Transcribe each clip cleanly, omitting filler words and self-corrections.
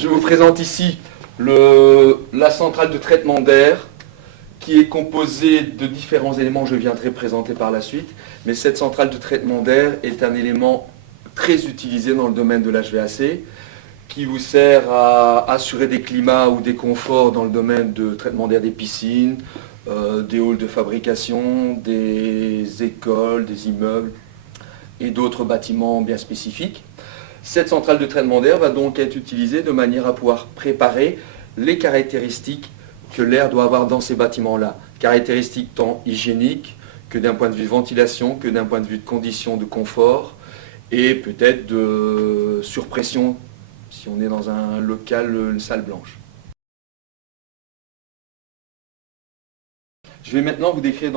Je vous présente ici la centrale de traitement d'air qui est composée de différents éléments que je viendrai présenter par la suite. Mais cette centrale de traitement d'air est un élément très utilisé dans le domaine de l'HVAC qui vous sert à assurer des climats ou des conforts dans le domaine de traitement d'air des piscines, des halls de fabrication, des écoles, des immeubles et d'autres bâtiments bien spécifiques. Cette centrale de traitement d'air va donc être utilisée de manière à pouvoir préparer les caractéristiques que l'air doit avoir dans ces bâtiments-là. Caractéristiques tant hygiéniques que d'un point de vue de ventilation, que d'un point de vue de conditions de confort et peut-être de surpression si on est dans un local, une salle blanche. Je vais maintenant vous décrire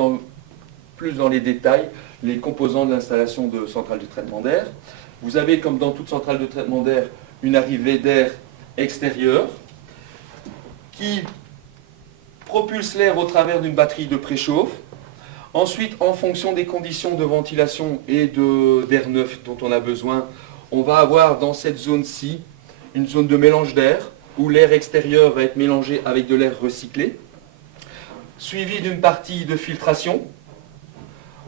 plus dans les détails les composants de l'installation de centrale de traitement d'air. Vous avez, comme dans toute centrale de traitement d'air, une arrivée d'air extérieur qui propulse l'air au travers d'une batterie de préchauffe. Ensuite, en fonction des conditions de ventilation et d'air neuf dont on a besoin, on va avoir dans cette zone-ci une zone de mélange d'air où l'air extérieur va être mélangé avec de l'air recyclé, suivi d'une partie de filtration.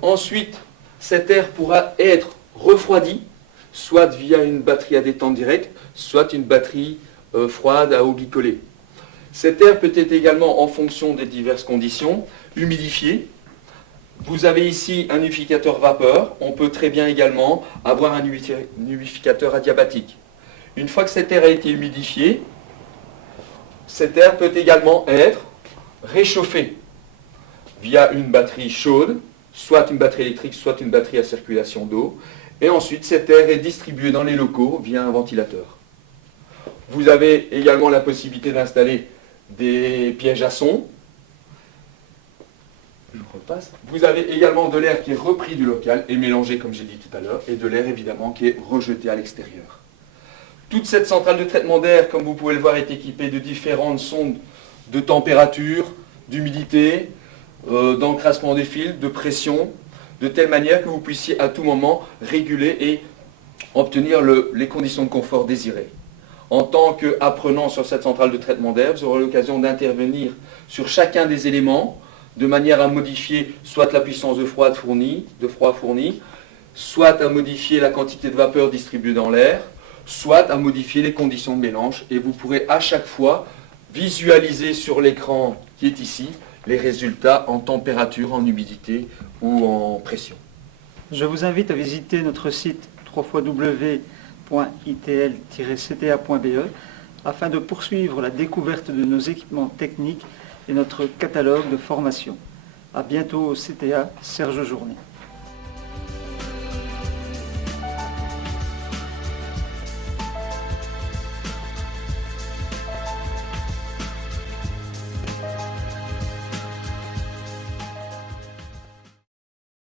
Ensuite, cet air pourra être refroidi, soit via une batterie à détente directe, soit une batterie froide à eau glycolée. Cet air peut être également, en fonction des diverses conditions, humidifié. Vous avez ici un humidificateur vapeur. On peut très bien également avoir un humidificateur adiabatique. Une fois que cet air a été humidifié, cet air peut également être réchauffé via une batterie chaude, soit une batterie électrique, soit une batterie à circulation d'eau. Et ensuite, cet air est distribué dans les locaux via un ventilateur. Vous avez également la possibilité d'installer des pièges à son. Je repasse. Vous avez également de l'air qui est repris du local et mélangé, comme j'ai dit tout à l'heure, et de l'air évidemment qui est rejeté à l'extérieur. Toute cette centrale de traitement d'air, comme vous pouvez le voir, est équipée de différentes sondes de température, d'humidité, d'encrassement des fils, de pression, de telle manière que vous puissiez à tout moment réguler et obtenir les conditions de confort désirées. En tant qu'apprenant sur cette centrale de traitement d'air, vous aurez l'occasion d'intervenir sur chacun des éléments de manière à modifier soit la puissance de froid fournie, soit à modifier la quantité de vapeur distribuée dans l'air, soit à modifier les conditions de mélange. Et vous pourrez à chaque fois visualiser sur l'écran qui est ici les résultats en température, en humidité ou en pression. Je vous invite à visiter notre site www.itl-cta.be afin de poursuivre la découverte de nos équipements techniques et notre catalogue de formation. À bientôt au CTA, Serge Journet.